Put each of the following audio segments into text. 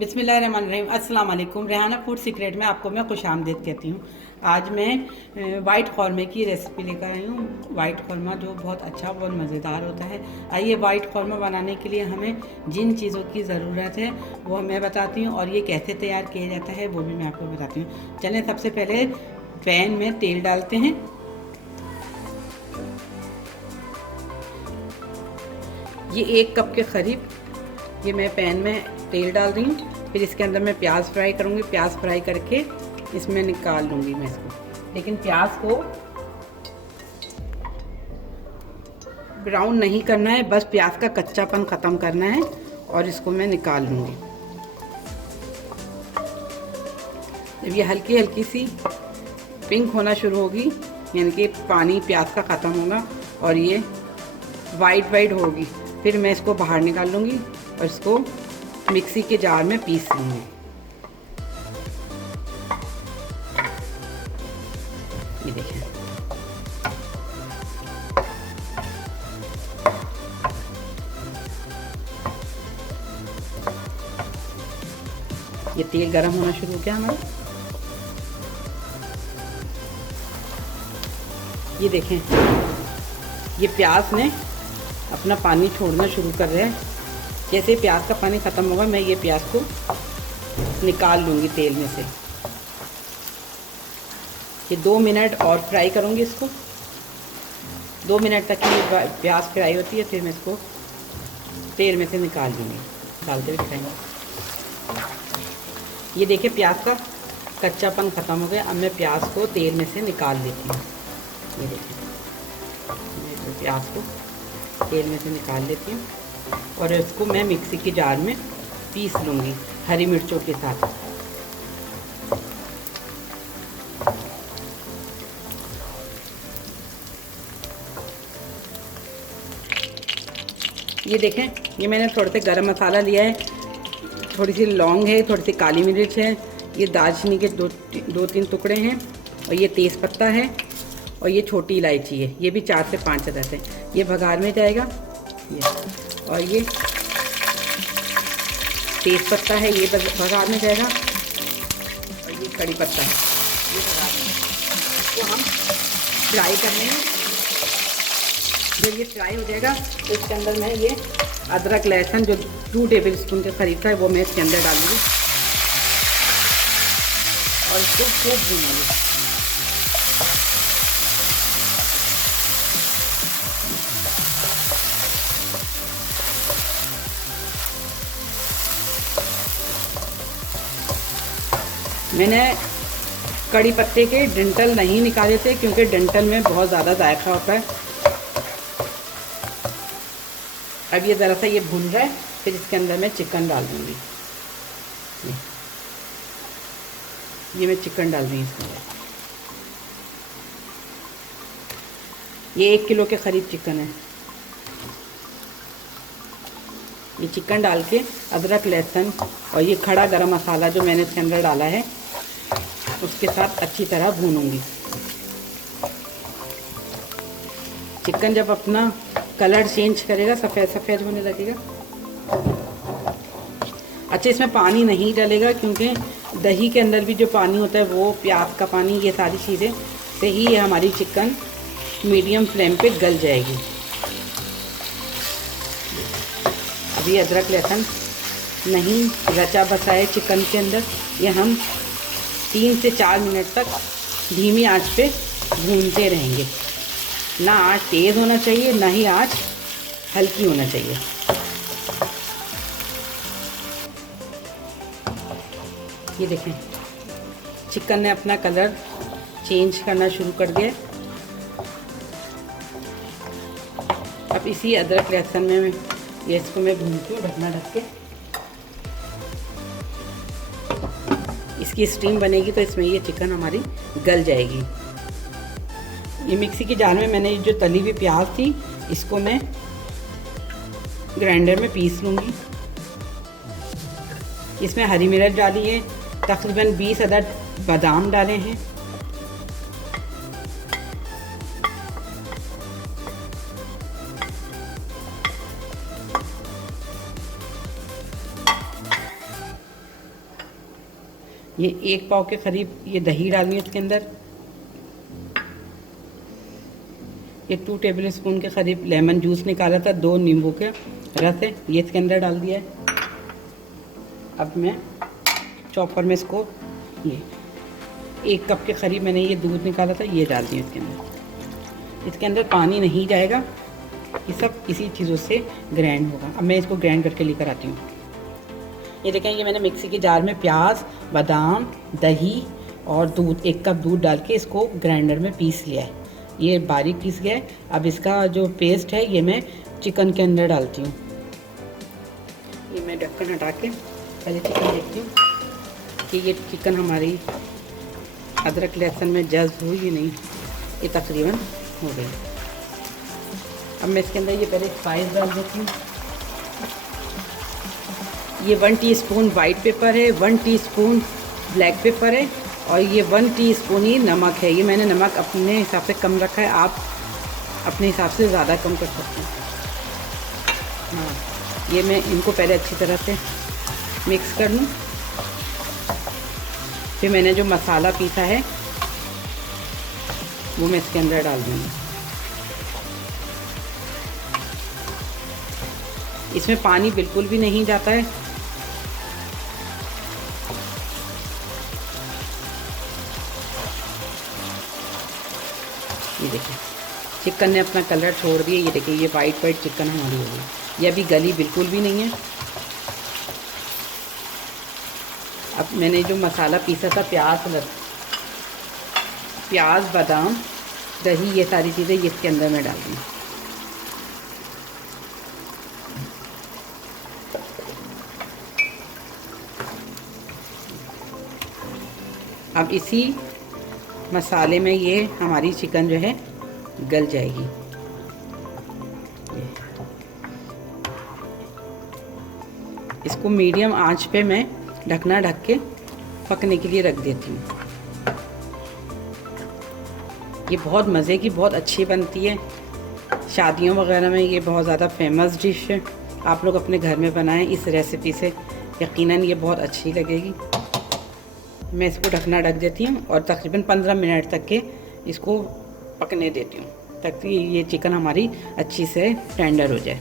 बिस्मिल्लाहिर्रहमानिर्रहीम। अस्सलाम वालेकुम। रेहाना फूड सीक्रेट में आपको मैं खुशामदीद कहती हूँ। आज मैं वाइट ख़ौरमे की रेसिपी लेकर आई हूँ। वाइट ख़ौरमा जो बहुत अच्छा बहुत मज़ेदार होता है। आइए वाइट ख़ौरमा बनाने के लिए हमें जिन चीज़ों की ज़रूरत है वो मैं बताती हूँ, और ये कैसे तैयार किया जाता है वो भी मैं आपको बताती हूँ। चलें, सबसे पहले पैन में तेल डालते हैं। ये 1 कप के करीब ये मैं पैन में तेल डाल रही हूँ। फिर इसके अंदर मैं प्याज फ्राई करूँगी। प्याज फ्राई करके इसमें निकाल लूँगी मैं इसको। लेकिन प्याज को ब्राउन नहीं करना है, बस प्याज का कच्चापन ख़त्म करना है और इसको मैं निकाल लूँगी। जब ये हल्की हल्की सी पिंक होना शुरू होगी, यानी कि पानी प्याज का ख़त्म होगा और ये वाइट होगी, फिर मैं इसको बाहर निकाल लूँगी और इसको मिक्सी के जार में पीस लूँगी। ये देखें, ये तेल गरम होना शुरू हो गया हमारा। ये देखें, ये प्याज ने अपना पानी छोड़ना शुरू कर रहे हैं। जैसे प्याज का पानी ख़त्म होगा मैं ये प्याज को निकाल लूँगी तेल में से। ये 2 मिनट और फ्राई करूँगी इसको। 2 मिनट तक ये प्याज फ्राई होती है, फिर मैं इसको तेल में से निकाल लूँगी। डालते हुए दिखाएंगे। ये देखिए प्याज का कच्चापन ख़त्म हो गया। अब मैं प्याज को तेल में से निकाल लेती हूँ। ये देखिए, मैं प्याज को तेल में से निकाल लेती हूँ और इसको मैं मिक्सी के जार में पीस लूँगी हरी मिर्चों के साथ। ये देखें, ये मैंने थोड़े से गरम मसाला लिया है, थोड़ी सी लौंग है, थोड़ी सी काली मिर्च है, ये दालचीनी के दो तीन टुकड़े हैं, और ये तेज़पत्ता है, और ये छोटी इलायची है, ये भी 4 से 5 अदद है। ये भगार में जाएगा ये, और ये तेज़पत्ता है, ये भगार में जाएगा, और ये कड़ी पत्ता है, ये भगार में। इसको हम फ्राई कर लेंगे। जब ये फ्राई हो जाएगा तो इसके अंदर मैं ये अदरक लहसुन जो 2 टेबल स्पून के करीब था वो मैं इसके अंदर डालूँगी और इसको खूब भूनूंगी। मैंने कड़ी पत्ते के डंठल नहीं निकाले थे क्योंकि डंठल में बहुत ज़्यादा जायका होता है। अब ये ज़रा सा ये भून रहा है, फिर इसके अंदर मैं चिकन डाल दूँगी। ये मैं चिकन डाल रही हूँ इसमें। ये 1 किलो के करीब चिकन है। ये चिकन डाल के अदरक लहसुन और ये खड़ा गरम मसाला जो मैंने इसके अंदर डाला है उसके साथ अच्छी तरह भूनूंगी। चिकन जब अपना कलर चेंज करेगा, सफ़ेद सफ़ेद होने लगेगा। अच्छा, इसमें पानी नहीं डलेगा क्योंकि दही के अंदर भी जो पानी होता है वो प्याज का पानी, ये सारी चीज़ें से ही हमारी चिकन मीडियम फ्लेम पे गल जाएगी। अभी अदरक लहसुन नहीं रचा बसा है चिकन के अंदर, ये हम 3 से 4 मिनट तक धीमी आंच पे भूनते रहेंगे। ना आंच तेज़ होना चाहिए, ना ही आंच हल्की होना चाहिए। ये देखें, चिकन ने अपना कलर चेंज करना शुरू कर दिया। अब इसी अदरक लहसुन में ये इसको मैं भूनती हूँ ढकना ढक के। इसकी स्टीम बनेगी तो इसमें ये चिकन हमारी गल जाएगी। ये मिक्सी के जार में मैंने जो तली हुई प्याज थी इसको मैं ग्राइंडर में पीस लूँगी। इसमें हरी मिर्च डाली है, तकरीबन 20 अदद बादाम डाले हैं, ये 1 पाव के करीब ये दही डालनी है इसके अंदर। ये 2 टेबल स्पून के करीब लेमन जूस निकाला था, 2 नींबू के रस है, ये इसके अंदर डाल दिया है। अब मैं चॉपर में इसको ये 1 कप के करीब मैंने ये दूध निकाला था, ये डाल दिया इसके अंदर। इसके अंदर पानी नहीं जाएगा, ये सब इसी चीज़ों से ग्राइंड होगा। अब मैं इसको ग्राइंड करके लेकर आती हूँ। ये देखें, ये मैंने मिक्सी के जार में प्याज, बादाम, दही और दूध, 1 कप दूध डाल के इसको ग्राइंडर में पीस लिया है। ये बारीक पीस गया है। अब इसका जो पेस्ट है ये मैं चिकन के अंदर डालती हूँ। ये मैं ढक्कन हटा के पहले चिकन देखती हूँ कि ये चिकन हमारी अदरक लहसुन में जज्ब हुई या नहीं। ये तकरीबन हो गई। अब मैं इसके अंदर ये पहले स्पाइस डाल देती हूँ। ये 1 टीस्पून वाइट पेपर है, 1 टीस्पून ब्लैक पेपर है और ये 1 टीस्पून ही नमक है। ये मैंने नमक अपने हिसाब से कम रखा है, आप अपने हिसाब से ज़्यादा कम कर सकते हैं। हाँ, ये मैं इनको पहले अच्छी तरह से मिक्स कर लूँ। फिर मैंने जो मसाला पीसा है वो मैं इसके अंदर डाल दूँगी। इसमें पानी बिल्कुल भी नहीं जाता है। ये देखिए, चिकन ने अपना कलर छोड़ दिया। ये देखिए, ये वाइट चिकन हमारी हो गई। ये अभी गली बिल्कुल भी नहीं है। अब मैंने जो मसाला पीसा था, प्याज, बादाम, दही, ये सारी चीज़ें इसके अंदर मैं डाल दूँ। अब इसी मसाले में ये हमारी चिकन जो है गल जाएगी। इसको मीडियम आंच पे मैं ढकना ढक के पकने के लिए रख देती हूँ। ये बहुत मज़े की, बहुत अच्छी बनती है। शादियों वगैरह में ये बहुत ज़्यादा फेमस डिश है। आप लोग अपने घर में बनाएं इस रेसिपी से, यकीनन ये बहुत अच्छी लगेगी। मैं इसको ढकना ढक देती हूँ और तकरीबन 15 मिनट तक के इसको पकने देती हूँ, ताकि ये चिकन हमारी अच्छी से टेंडर हो जाए।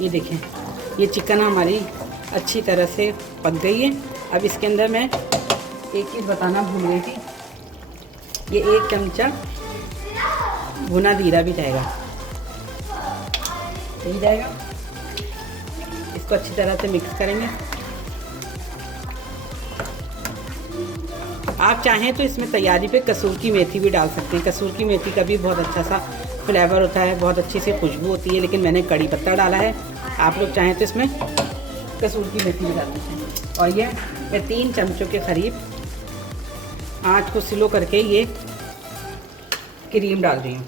ये देखें, ये चिकन हमारी अच्छी तरह से पक गई है। अब इसके अंदर मैं एक चीज़ बताना भूल गई थी, ये 1 चमचा भुना जीरा भी जाएगा। सही जाएगा। इसको अच्छी तरह से मिक्स करेंगे। आप चाहें तो इसमें तैयारी पे कसूर की मेथी भी डाल सकते हैं। कसूर की मेथी का भी बहुत अच्छा सा फ्लेवर होता है, बहुत अच्छी सी खुशबू होती है, लेकिन मैंने कड़ी पत्ता डाला है। आप लोग चाहें तो इसमें कसूर की मेथी भी डाल सकते हैं। और ये मैं 3 चमचों के करीब आँच को स्लो करके ये क्रीम डाल रही हूँ।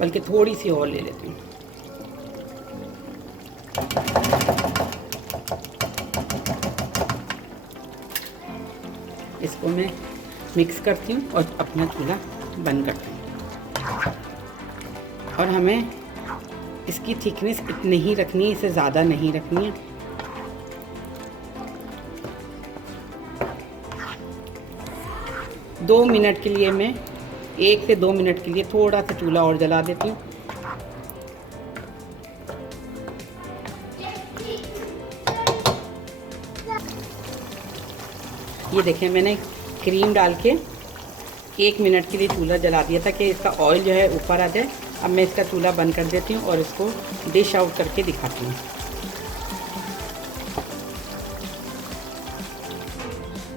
बल्कि थोड़ी सी और ले लेती हूँ। इसको मैं मिक्स करती हूँ और अपना चूल्हा बंद करती हूँ। और हमें इसकी थिकनेस इतनी ही रखनी है, इससे ज़्यादा नहीं रखनी है। दो मिनट के लिए मैं 1 से 2 मिनट के लिए थोड़ा सा चूल्हा और जला देती हूँ। ये देखें, मैंने क्रीम डाल के 1 मिनट के लिए चूल्हा जला दिया था कि इसका ऑयल जो है ऊपर आ जाए। अब मैं इसका चूल्हा बंद कर देती हूँ और इसको डिश आउट करके दिखाती हूँ।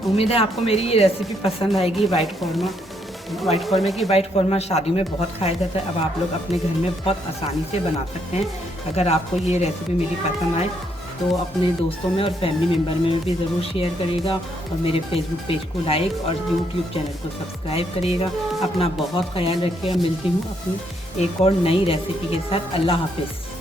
उम्मीद है आपको मेरी ये रेसिपी पसंद आएगी। वाइट कौरमा शादियों में बहुत खाया जाता है। अब आप लोग अपने घर में बहुत आसानी से बना सकते हैं। अगर आपको ये रेसिपी मेरी पसंद आए तो अपने दोस्तों में और फैमिली मेम्बर में भी ज़रूर शेयर करिएगा और मेरे फेसबुक पेज को लाइक और यूट्यूब चैनल को सब्सक्राइब करिएगा। अपना बहुत ख्याल रखिएगा। मिलती हूँ अपनी एक और नई रेसिपी के साथ। अल्लाह हाफिज़।